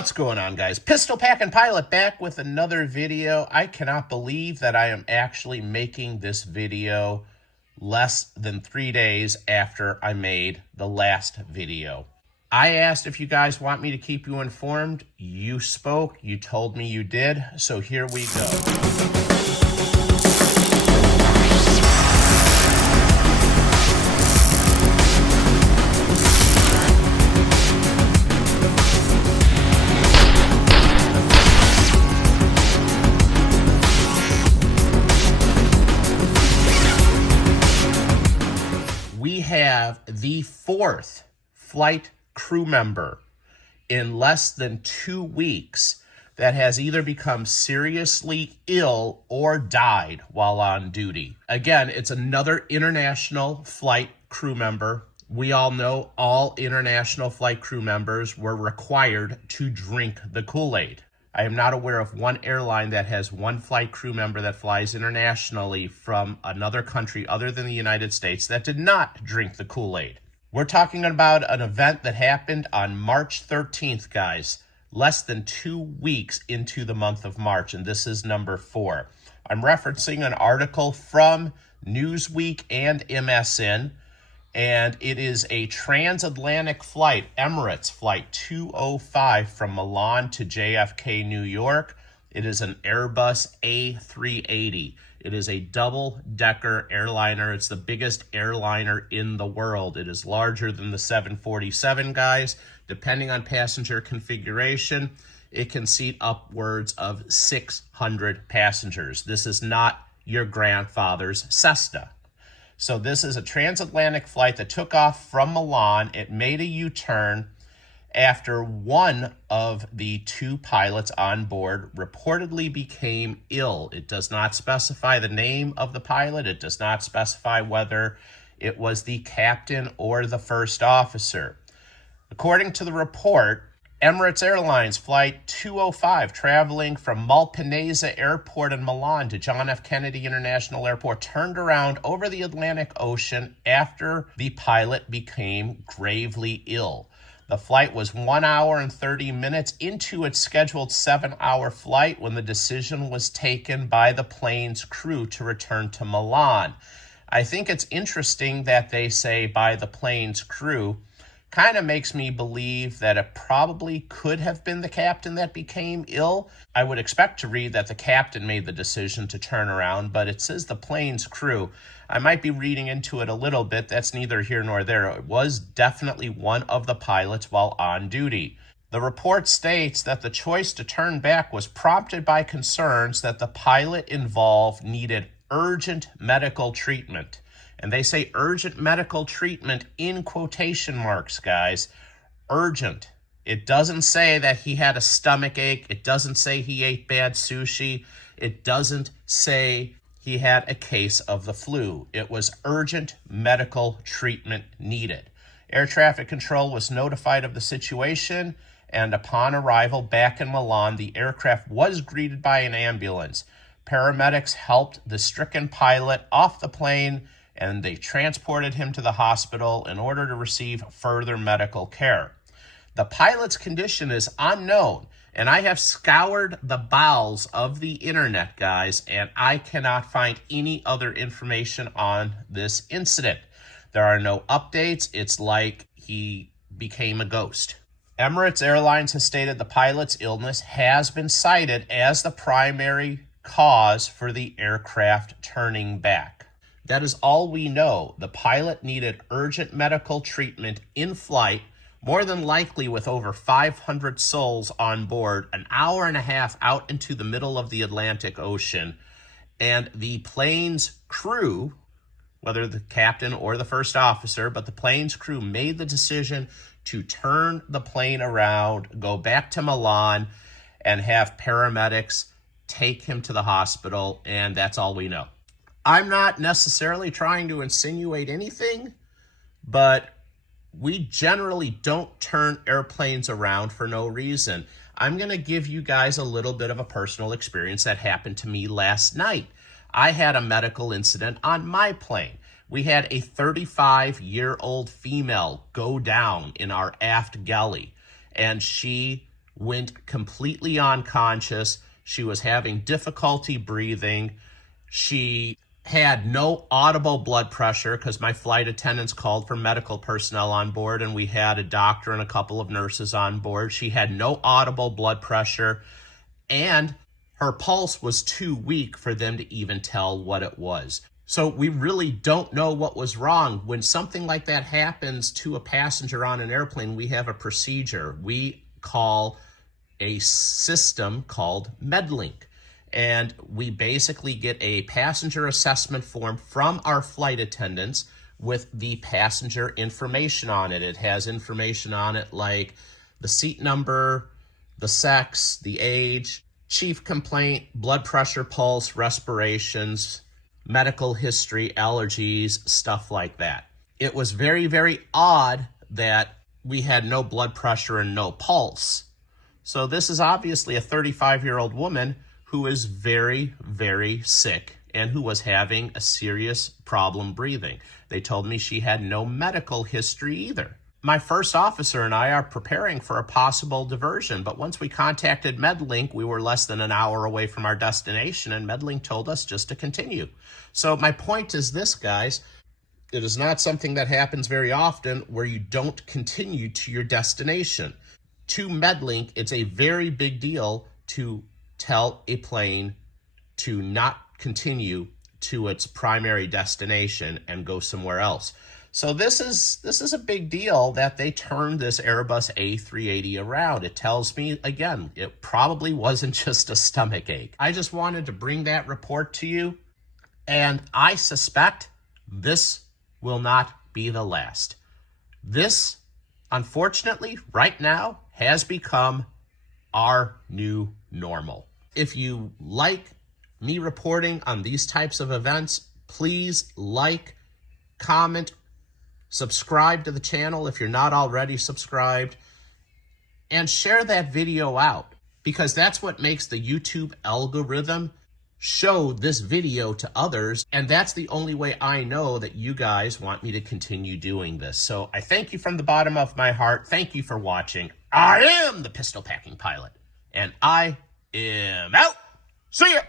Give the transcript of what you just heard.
What's going on, guys? Pistol Packing Pilot back with another video. I cannot believe that I am actually making this video less than 3 days after I made the last video. I asked if you guys want me to keep you informed. You spoke. You told me you did. So here we go. We have the fourth flight crew member in less than 2 weeks that has either become seriously ill or died while on duty. Again, it's another international flight crew member. We all know all international flight crew members were required to drink the Kool-Aid. I am not aware of one airline that has one flight crew member that flies internationally from another country other than the United States that did not drink the Kool-Aid. We're talking about an event that happened on March 13th, guys, less than 2 weeks into the month of March, and this is number 4. I'm referencing an article from Newsweek and MSN, and it is a transatlantic flight, Emirates flight 205 from Milan to JFK, New York. It is an Airbus A380. It is a double-decker airliner. It's the biggest airliner in the world. It is larger than the 747, guys. Depending on passenger configuration, it can seat upwards of 600 passengers. This is not your grandfather's Cessna. So this is a transatlantic flight that took off from Milan. It made a U-turn after one of the 2 pilots on board reportedly became ill. It does not specify the name of the pilot. It does not specify whether it was the captain or the first officer. According to the report, Emirates Airlines Flight 205, traveling from Malpensa Airport in Milan to John F. Kennedy International Airport, turned around over the Atlantic Ocean after the pilot became gravely ill. The flight was 1 hour and 30 minutes into its scheduled 7-hour flight when the decision was taken by the plane's crew to return to Milan. I think it's interesting that they say by the plane's crew. Kind of makes me believe that it probably could have been the captain that became ill. I would expect to read that the captain made the decision to turn around, but it says the plane's crew. I might be reading into it a little bit. That's neither here nor there. It was definitely one of the pilots while on duty. The report states that the choice to turn back was prompted by concerns that the pilot involved needed urgent medical treatment. And they say urgent medical treatment in quotation marks, guys. Urgent. It doesn't say that he had a stomach ache. It doesn't say he ate bad sushi. It doesn't say he had a case of the flu. It was urgent medical treatment needed. Air traffic control was notified of the situation, and upon arrival back in Milan, the aircraft was greeted by an ambulance. Paramedics helped the stricken pilot off the plane, and they transported him to the hospital in order to receive further medical care. The pilot's condition is unknown, and I have scoured the bowels of the internet, guys, and I cannot find any other information on this incident. There are no updates. It's like he became a ghost. Emirates Airlines has stated the pilot's illness has been cited as the primary cause for the aircraft turning back. That is all we know. The pilot needed urgent medical treatment in flight, more than likely with over 500 souls on board, an hour and a half out into the middle of the Atlantic Ocean. And the plane's crew, whether the captain or the first officer, but the plane's crew made the decision to turn the plane around, go back to Milan, and have paramedics take him to the hospital, and that's all we know. I'm not necessarily trying to insinuate anything, but we generally don't turn airplanes around for no reason. I'm going to give you guys a little bit of a personal experience that happened to me last night. I had a medical incident on my plane. We had a 35-year-old female go down in our aft galley, and she went completely unconscious. She was having difficulty breathing. She had no audible blood pressure because my flight attendants called for medical personnel on board, and we had a doctor and a couple of nurses on board. She had no audible blood pressure, and her pulse was too weak for them to even tell what it was. So we really don't know what was wrong. When something like that happens to a passenger on an airplane, we have a procedure. We call a system called MedLink. And we basically get a passenger assessment form from our flight attendants with the passenger information on it. It has information on it like the seat number, the sex, the age, chief complaint, blood pressure, pulse, respirations, medical history, allergies, stuff like that. It was very, very odd that we had no blood pressure and no pulse. So this is obviously a 35-year-old woman who is very, very sick and who was having a serious problem breathing. They told me she had no medical history either. My first officer and I are preparing for a possible diversion, but once we contacted MedLink, we were less than an hour away from our destination, and MedLink told us just to continue. So my point is this, guys. It is not something that happens very often where you don't continue to your destination. To MedLink, it's a very big deal to tell a plane to not continue to its primary destination and go somewhere else. So this is a big deal that they turned this Airbus A380 around. It tells me, again, it probably wasn't just a stomach ache. I just wanted to bring that report to you, and I suspect this will not be the last. This, unfortunately, right now, has become our new normal. If you like me reporting on these types of events, please like, comment, subscribe to the channel if you're not already subscribed, and share that video out, because that's what makes the YouTube algorithm show this video to others, and that's the only way I know that you guys want me to continue doing this. So I thank you from the bottom of my heart. Thank you for watching. I am the Pistol Packing Pilot, and I am out. See ya!